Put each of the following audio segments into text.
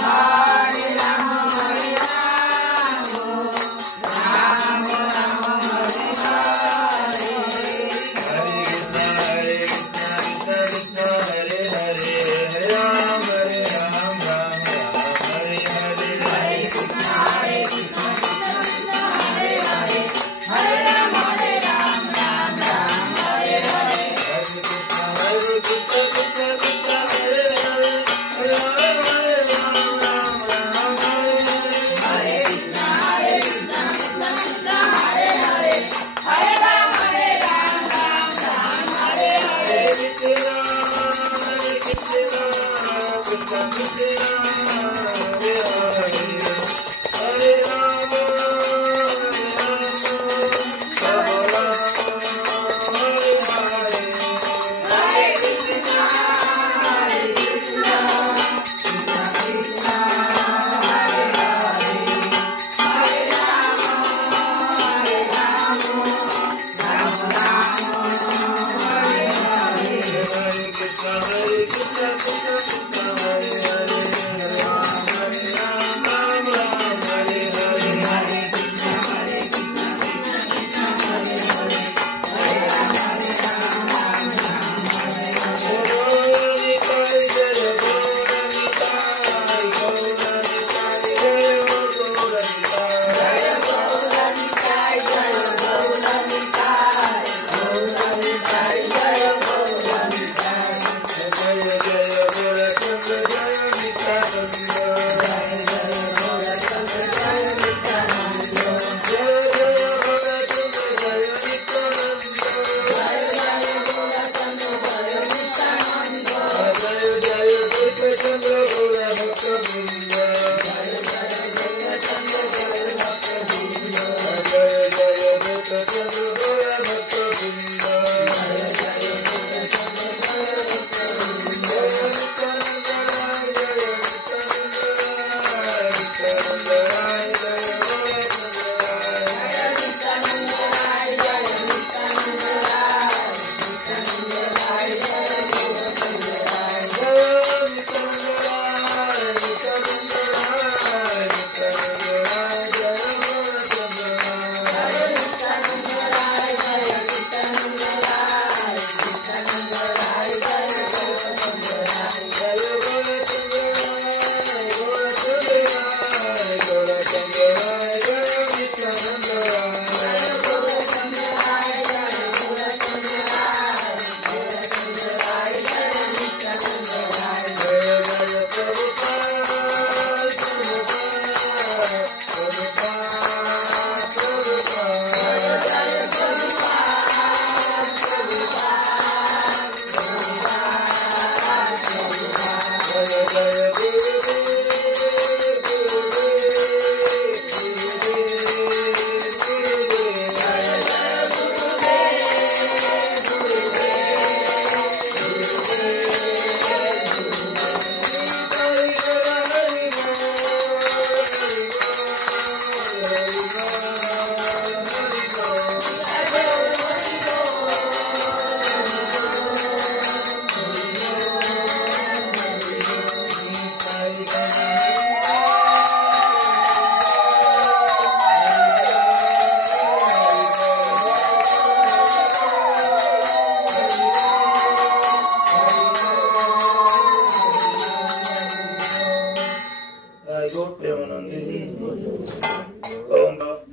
Hare Rama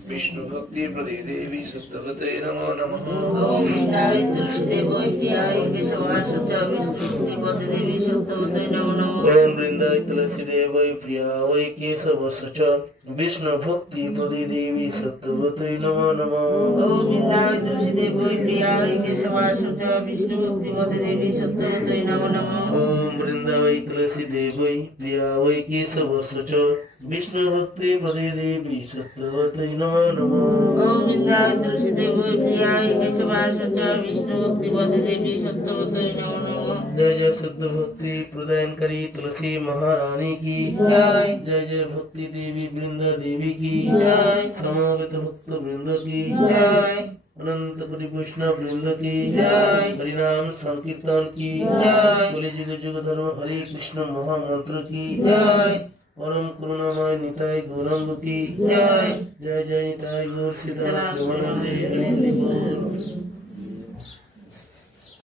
Vishnu भक्ति प्रदे देवी सत्यवते नमो नमः। ओम वृंदावन तुलसी देवी प्रियाय केशवाय सुचा विष्णु भक्ति प्रदे देवी सत्यवते नमो नमः। ओम वृंदावन तुलसी देवी प्रियाय केशवाय सुचा विष्णु भक्ति प्रदे देवी सत्यवते नमो नमः। ओम वृंदावन तुलसी देवी प्रियाय केशवाय सुचा विष्णु भक्ति प्रदे देवी सत्यवते नमो नमः। जय जय शुद्ध भक्ति प्रदानकारी तुलसी महारानी की जय। जय जय भक्ति देवी वृंदा देवी की जय। समवेत भक्त वृंद की जय। अनंत कोटि वैष्णव वृंद की जय। हरिनाम संकीर्तन की जय। बोले जुग जुग धर्म हरे कृष्ण महामंत्र की जय। परम करुणामय निताय गौरंग की जय। जय जय निताय गौर सीताराम हरि बोल।